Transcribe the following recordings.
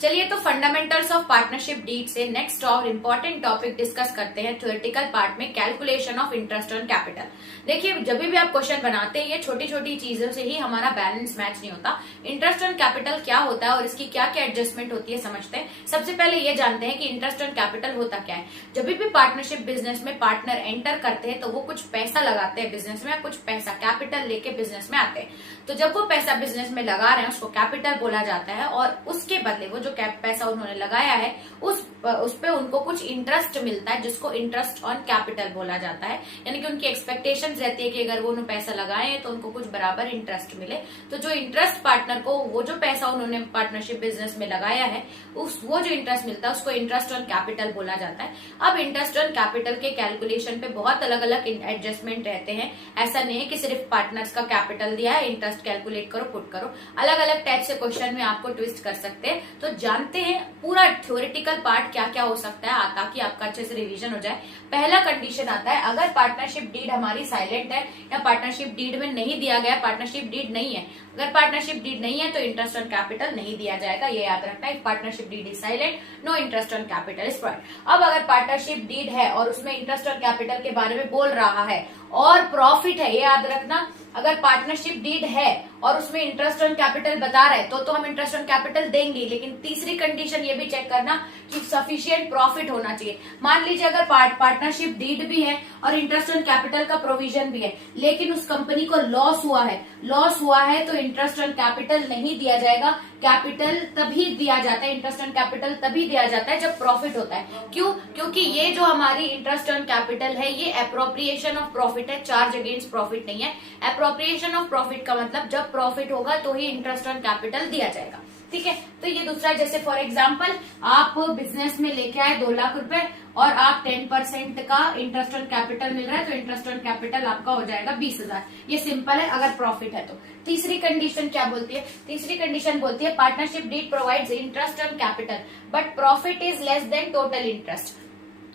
चलिए तो fundamentals of partnership deed से नेक्स्ट और इम्पोर्टेंट टॉपिक डिस्कस करते हैं थ्योरेटिकल पार्ट में, calculation of interest on capital. देखिए जब भी आप क्वेश्चन बनाते हैं ये छोटी छोटी चीजों से ही हमारा बैलेंस मैच नहीं होता। इंटरेस्ट ऑन कैपिटल क्या होता है और इसकी क्या क्या एडजस्टमेंट होती है समझते हैं। सबसे पहले ये जानते हैं कि इंटरेस्ट ऑन कैपिटल होता क्या है। जब भी पार्टनरशिप बिजनेस में पार्टनर एंटर करते हैं तो वो कुछ पैसा लगाते हैं बिजनेस में, कुछ पैसा कैपिटल लेके बिजनेस में आते हैं। तो जब वो पैसा बिजनेस में लगा रहे हैं उसको कैपिटल बोला जाता है, और उसके बदले वो जो पैसा उन्होंने लगाया है उस पे उनको कुछ इंटरेस्ट मिलता है जिसको इंटरेस्ट ऑन कैपिटल बोला जाता है। यानी कि उनकी एक्सपेक्टेशन रहती है कि अगर वो उन्होंने पैसा लगाए हैं तो उनको कुछ बराबर इंटरेस्ट मिले। तो जो इंटरेस्ट पार्टनर को वो जो पैसा उन्होंने पार्टनरशिप बिजनेस में लगाया है वो जो इंटरेस्ट मिलता है उसको इंटरेस्ट ऑन कैपिटल बोला जाता है। अब इंटरेस्ट ऑन कैपिटल के कैलकुलेशन पे बहुत अलग अलग एडजस्टमेंट रहते हैं। ऐसा नहीं है कि सिर्फ पार्टनर्स का कैपिटल दिया है इंटरेस्ट कैलकुलेट करो पुट करो, अलग अलग टाइप से क्वेश्चन में आपको ट्विस्ट कर सकते हैं। तो जानते हैं पूरा थ्योरेटिकल पार्ट क्या क्या हो सकता है ताकि आपका अच्छे से रिवीजन हो जाए। पहला कंडीशन आता है अगर पार्टनरशिप डीड हमारी साइलेंट है या पार्टनरशिप डीड में नहीं दिया गया, पार्टनरशिप डीड नहीं है। अगर पार्टनरशिप डीड नहीं है तो इंटरेस्ट ऑन कैपिटल नहीं दिया जाएगा, ये याद रखना है। Partnership deed is silent, no interest on capital is provide. अब अगर पार्टनरशिप डीड है और उसमें इंटरेस्ट ऑन कैपिटल के बारे में बोल रहा है और प्रॉफिट है, ये याद रखना। अगर पार्टनरशिप डीड है और उसमें इंटरेस्ट ऑन कैपिटल बता रहे हैं तो हम इंटरेस्ट ऑन कैपिटल देंगे, लेकिन तीसरी कंडीशन ये भी चेक करना कि सफिशिएंट प्रॉफिट होना चाहिए। मान लीजिए अगर पार्टनरशिप डीड भी है और इंटरेस्ट ऑन कैपिटल का प्रोविजन भी है, लेकिन उस कंपनी को लॉस हुआ है तो इंटरेस्ट ऑन कैपिटल नहीं दिया जाएगा। कैपिटल तभी दिया जाता है, इंटरेस्ट ऑन कैपिटल तभी दिया जाता है जब प्रॉफिट होता है। क्यों? क्योंकि ये जो हमारी इंटरेस्ट ऑन कैपिटल है ये एप्रोप्रिएशन ऑफ प्रॉफिट है, चार्ज अगेंस्ट प्रॉफिट नहीं है। एप्रोप्रिएशन ऑफ प्रॉफिट का मतलब जब प्रॉफिट होगा तो ही इंटरेस्ट ऑन कैपिटल दिया जाएगा। ठीक है, तो ये दूसरा, जैसे फॉर एग्जांपल आप बिजनेस में लेके आए 2 लाख रुपए और आप 10% का इंटरेस्ट ऑन कैपिटल मिल रहा है तो इंटरेस्ट ऑन कैपिटल आपका हो जाएगा 20,000। ये सिंपल है अगर प्रॉफिट है तो। तीसरी कंडीशन क्या बोलती है? तीसरी कंडीशन बोलती है partnership deed provides interest on capital but profit is less than total interest.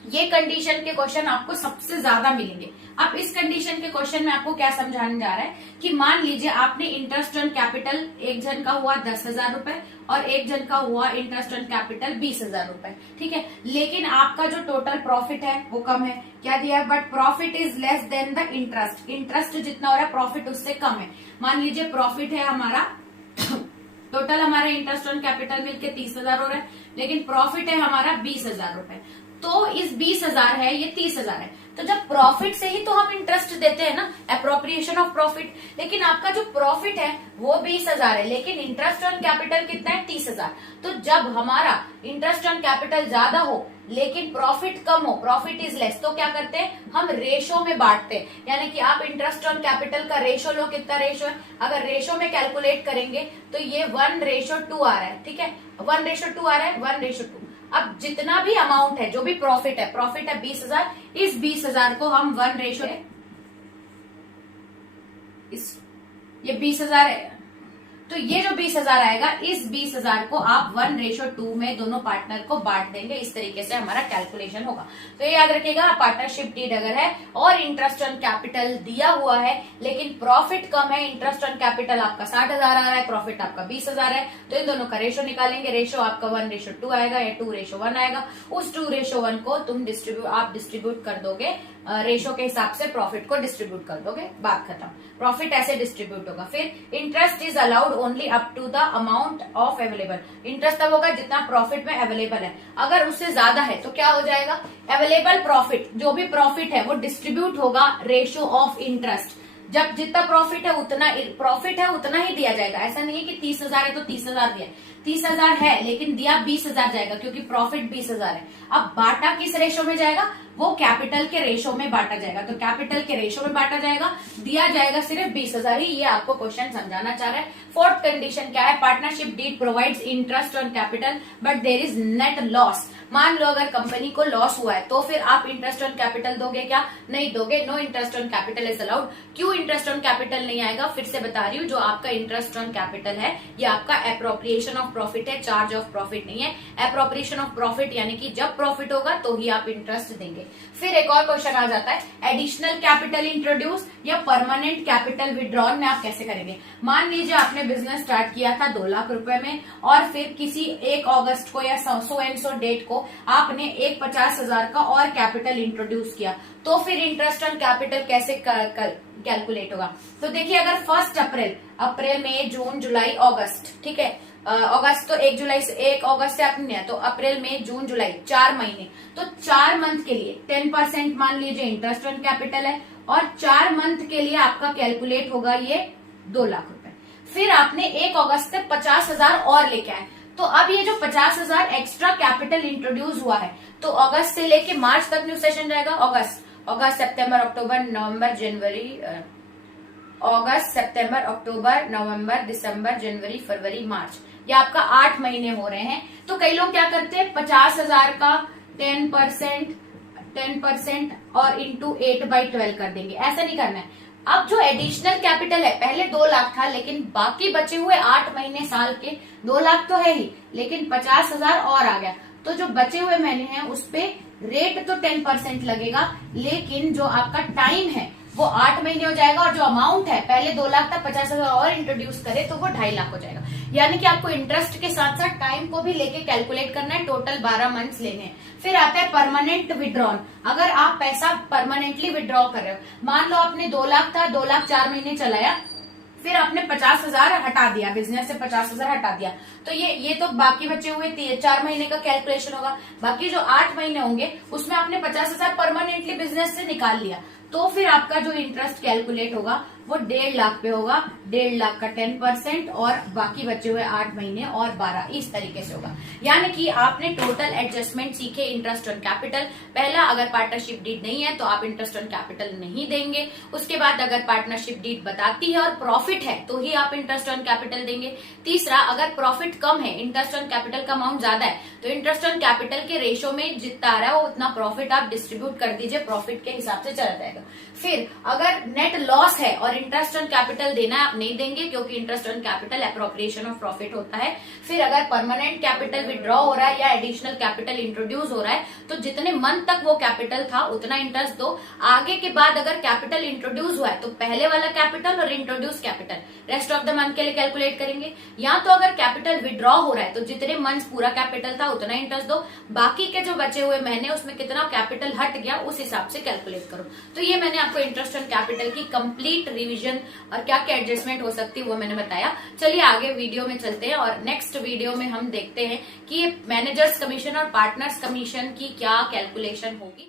ये कंडीशन के क्वेश्चन आपको सबसे ज्यादा मिलेंगे। अब इस कंडीशन के क्वेश्चन में आपको क्या समझाने जा रहा है कि मान लीजिए आपने इंटरेस्ट ऑन कैपिटल एक जन का हुआ 10,000 रुपए और एक जन का हुआ इंटरेस्ट ऑन कैपिटल 20,000 रुपए। ठीक है, लेकिन आपका जो टोटल प्रॉफिट है वो कम है। क्या दिया है? But profit is less then the interest. Interest जितना हो रहा है प्रॉफिट उससे कम है। मान लीजिए प्रॉफिट है हमारा टोटल हमारा इंटरेस्ट ऑन कैपिटल मिलकर 30,000 हो रहा है, लेकिन प्रॉफिट है हमारा 20,000 रुपए। तो इस 20,000 है ये 30,000 है। तो जब प्रॉफिट से ही तो हम इंटरेस्ट देते हैं ना, एप्रोप्रिएशन ऑफ प्रॉफिट। लेकिन आपका जो प्रॉफिट है वो 20,000 है, लेकिन इंटरेस्ट ऑन कैपिटल कितना है? 30,000। तो जब हमारा इंटरेस्ट ऑन कैपिटल ज्यादा हो लेकिन प्रॉफिट कम हो, प्रॉफिट इज लेस, तो क्या करते हैं? हम रेशो में बांटते हैं। यानी कि आप इंटरेस्ट ऑन कैपिटल का रेशो लो, कितना रेशो है? अगर रेशो में कैलकुलेट करेंगे तो ये 1:2 आ रहा है। ठीक है, 1:2 आ रहा है, 1:2। अब जितना भी अमाउंट है, जो भी प्रॉफिट है 20,000, इस 20,000 को हम 1:, ये 20,000 है तो ये जो 20,000 आएगा इस 20,000 को आप 1:2 में दोनों पार्टनर को बांट देंगे। इस तरीके से हमारा कैलकुलेशन होगा। तो ये याद रखिएगा, पार्टनरशिप डीड अगर है और इंटरेस्ट ऑन कैपिटल दिया हुआ है लेकिन प्रॉफिट कम है, इंटरेस्ट ऑन कैपिटल आपका 60,000 आ रहा है, प्रॉफिट आपका 20,000 है, तो इन दोनों का रेशो निकालेंगे। रेशो आपका 1:2 आएगा या 2:1 आएगा। उस 2:1 को आप डिस्ट्रीब्यूट कर दोगे, रेशो के हिसाब से प्रॉफिट को डिस्ट्रीब्यूट कर दोगे, बात खत्म। प्रॉफिट ऐसे डिस्ट्रीब्यूट होगा। फिर interest is allowed only up to the amount of available. Interest तब होगा जितना प्रॉफिट में अवेलेबल है। अगर उससे ज्यादा है तो क्या हो जाएगा? अवेलेबल प्रॉफिट, जो भी प्रॉफिट है वो डिस्ट्रीब्यूट होगा रेशो ऑफ इंटरेस्ट। जब जितना प्रॉफिट है उतना ही दिया जाएगा। ऐसा नहीं है कि 30,000 है तो 30,000 दिया। 30,000 है लेकिन दिया 20,000 जाएगा क्योंकि प्रॉफिट 20,000 है। अब बांटा किस रेशो में जाएगा? वो कैपिटल के रेशो में बांटा जाएगा। तो कैपिटल के रेशो में बांटा जाएगा, दिया जाएगा सिर्फ 20,000 ही। ये आपको क्वेश्चन समझाना चाह रहा है। फोर्थ कंडीशन क्या है? Partnership deed provides interest on capital but there is net loss. मान लो अगर कंपनी को लॉस हुआ है तो फिर आप इंटरेस्ट ऑन कैपिटल दोगे क्या? नहीं दोगे। No interest on capital is allowed. क्यों इंटरेस्ट ऑन कैपिटल नहीं आएगा? फिर से बता रही हूँ, जो आपका इंटरेस्ट ऑन कैपिटल है ये आपका एप्रोप्रिएशन ऑफ ऑफ प्रॉफिट है, चार्ज ऑफ प्रॉफिट नहीं है। एप्रोप्रिएशन ऑफ प्रॉफिट यानी कि जब प्रॉफिट होगा तो ही आप इंटरेस्ट देंगे। फिर एक और क्वेश्चन आ जाता है, एडिशनल कैपिटल इंट्रोड्यूस या परमानेंट कैपिटल विड्रॉल में आप कैसे करेंगे। मान लीजिए आपने बिजनेस स्टार्ट किया था 2 लाख रुपए में और फिर किसी 1 अगस्त को या सो एंड सो डेट को आपने एक 50,000 का और कैपिटल इंट्रोड्यूस किया, तो फिर इंटरेस्ट ऑन कैपिटल कैसे कैलकुलेट होगा। तो देखिए, अगर 1 अप्रैल मई जून जुलाई अगस्त, ठीक है, अगस्त तो 1 अगस्त से आपने है, तो अप्रैल मई जून जुलाई 4 महीने, तो 4 मंथ के लिए 10% मान लीजिए इंटरेस्ट ऑन कैपिटल है और 4 मंथ के लिए आपका कैलकुलेट होगा ये 2 लाख रुपए। फिर आपने 1 अगस्त तक 50,000 और लेके आए, तो अब ये जो 50,000 एक्स्ट्रा कैपिटल इंट्रोड्यूस हुआ है, तो अगस्त से लेके मार्च तक न्यू सेशन रहेगा। अगस्त सितंबर अक्टूबर नवंबर जनवरी, अगस्त सितंबर अक्टूबर नवंबर दिसंबर जनवरी फरवरी मार्च, ये आपका 8 महीने हो रहे हैं। तो कई लोग क्या करते हैं, 50,000 का 10% और इंटू 8/12 कर देंगे। ऐसा नहीं करना है। अब जो एडिशनल कैपिटल है, पहले 2 लाख था, लेकिन बाकी बचे हुए 8 महीने साल के 2 लाख तो है ही, लेकिन 50,000 और आ गया, तो जो बचे हुए महीने हैं उस पे रेट तो 10% लगेगा, लेकिन जो आपका टाइम है वो 8 महीने हो जाएगा, और जो अमाउंट है पहले 2 लाख था, 50,000 और इंट्रोड्यूस करे तो वो 2.5 लाख हो जाएगा। यानी कि आपको इंटरेस्ट के साथ साथ टाइम को भी लेके कैलकुलेट करना है। टोटल 12 मंथ्स लेने हैं। फिर आता है परमानेंट विड्रॉल। अगर आप पैसा परमानेंटली विड्रॉ कर रहे हो, मान लो आपने 2 लाख था, 2 लाख 4 महीने चलाया, फिर आपने 50,000 हटा दिया, बिजनेस से 50,000 हटा दिया, तो ये तो बाकी बचे हुए 4 महीने का कैलकुलेशन होगा। बाकी जो 8 महीने होंगे उसमें आपने 50,000 परमानेंटली बिजनेस से निकाल लिया, तो फिर आपका जो इंटरेस्ट कैलकुलेट होगा वो 1.5 लाख पे होगा। 1.5 लाख का 10% और बाकी बचे हुए 8 महीने और 12, इस तरीके से होगा। यानी कि आपने टोटल एडजस्टमेंट सीखे इंटरेस्ट ऑन कैपिटल। पहला, अगर पार्टनरशिप डीड नहीं है तो आप इंटरेस्ट ऑन कैपिटल नहीं देंगे। उसके बाद अगर पार्टनरशिप डीड बताती है और प्रॉफिट है तो ही आप इंटरेस्ट ऑन कैपिटल देंगे। तीसरा, अगर प्रॉफिट कम है, इंटरेस्ट ऑन कैपिटल का अमाउंट ज्यादा है, तो इंटरेस्ट ऑन कैपिटल के रेशो में जितना आ रहा है वो उतना प्रॉफिट आप डिस्ट्रीब्यूट कर दीजिए, प्रॉफिट के हिसाब से चला जाएगा। फिर अगर नेट लॉस है और इंटरेस्ट ऑन कैपिटल देना है, आप नहीं देंगे, क्योंकि interest on capital appropriation of profit होता है। फिर अगर परमानेंट कैपिटल विड्रॉ हो रहा है या एडिशनल कैपिटल इंट्रोड्यूस हो रहा है, तो जितने मंथ तक वो कैपिटल था उतना इंटरेस्ट दो। आगे के बाद अगर कैपिटल इंट्रोड्यूस हुआ है तो पहले वाला कैपिटल और introduce capital rest of the month के लिए कैलकुलेट करेंगे। या तो अगर कैपिटल विड्रॉ हो रहा है तो जितने मंथ पूरा कैपिटल था उतना इंटरेस्ट दो, बाकी के जो बचे हुए महीने उसमें कितना कैपिटल हट गया उस हिसाब से कैलकुलेट करो। तो ये मैंने आपको इंटरेस्ट ऑन कैपिटल की कंप्लीट रिवीजन और क्या क्या एडजस्टमेंट हो सकती है वो मैंने बताया। चलिए आगे वीडियो में चलते हैं और नेक्स्ट वीडियो में हम देखते हैं कि ये मैनेजर्स कमीशन और पार्टनर्स कमीशन की क्या कैलकुलेशन होगी।